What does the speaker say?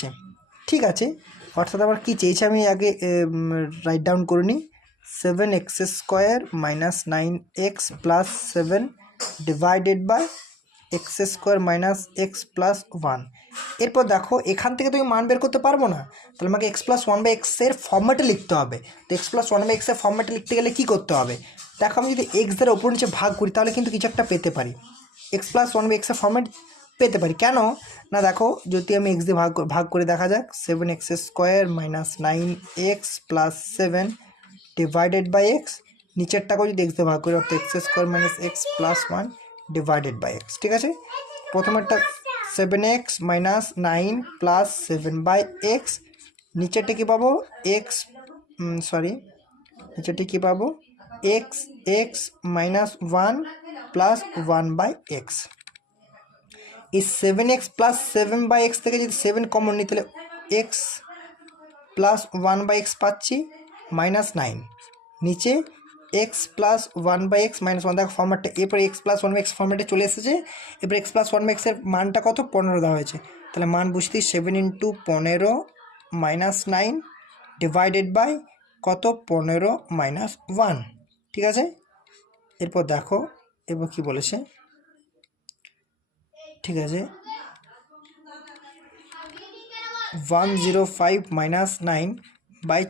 চেয়েছে, ঠিক আছে। অর্থাৎ আবার কী চেয়েছে আমি আগে রাইট ডাউন করে নিই। 7x² minus 9x plus 7 divided by x² minus x plus 1। এরপর দেখো এখান থেকে তুমি মান বের করতে পারবো না, তাহলে আমাকে x+1/x এর ফর্ম্যাটে লিখতে হবে। তো x+1/x এর ফর্ম্যাটে লিখতে গেলে কী করতে হবে? দেখো আমি যদি x দ্বারা ওপর নিচে ভাগ করি তাহলে কিন্তু কিছু একটা পেতে পারি, x+1/x এর ফর্ম্যাট পেতে পারি। কেন না দেখো যদি আমি x দিয়ে ভাগ করে দেখা যাক, 7x² minus 9x plus 7 divided by x, নিচেরটাকেও যদি x দিয়ে ভাগ করি অর্থাৎ x² minus x plus 1 divided by x, ঠিক আছে। প্রথমেরটা 7x মাইনাস 9 প্লাস 7/x, নিচেরটা কী পাবো নিচেরটা কী পাবো x মাইনাস 1 প্লাস 1/x। এই 7x প্লাস 7/x থেকে যদি 7 কমন নিই তাহলে x প্লাস 1/x পাচ্ছি মাইনাস 9, নিচে x প্লাস 1/x মাইনাস 1, দেখো ফর্ম্যাটটা এরপরে x+1/x ফর্ম্যাটে চলে এসেছে। এরপরে x+1/x এর মানটা কত 15 দেওয়া হয়েছে, তাহলে মান বুঝতে 7 × 15 মাইনাস 9 ডিভাইডেড বাই কত 15 মাইনাস 1, ঠিক আছে। এরপর দেখো এরপর কী বলেছে, ঠিক আছে 105 মাইনাস 9 বাই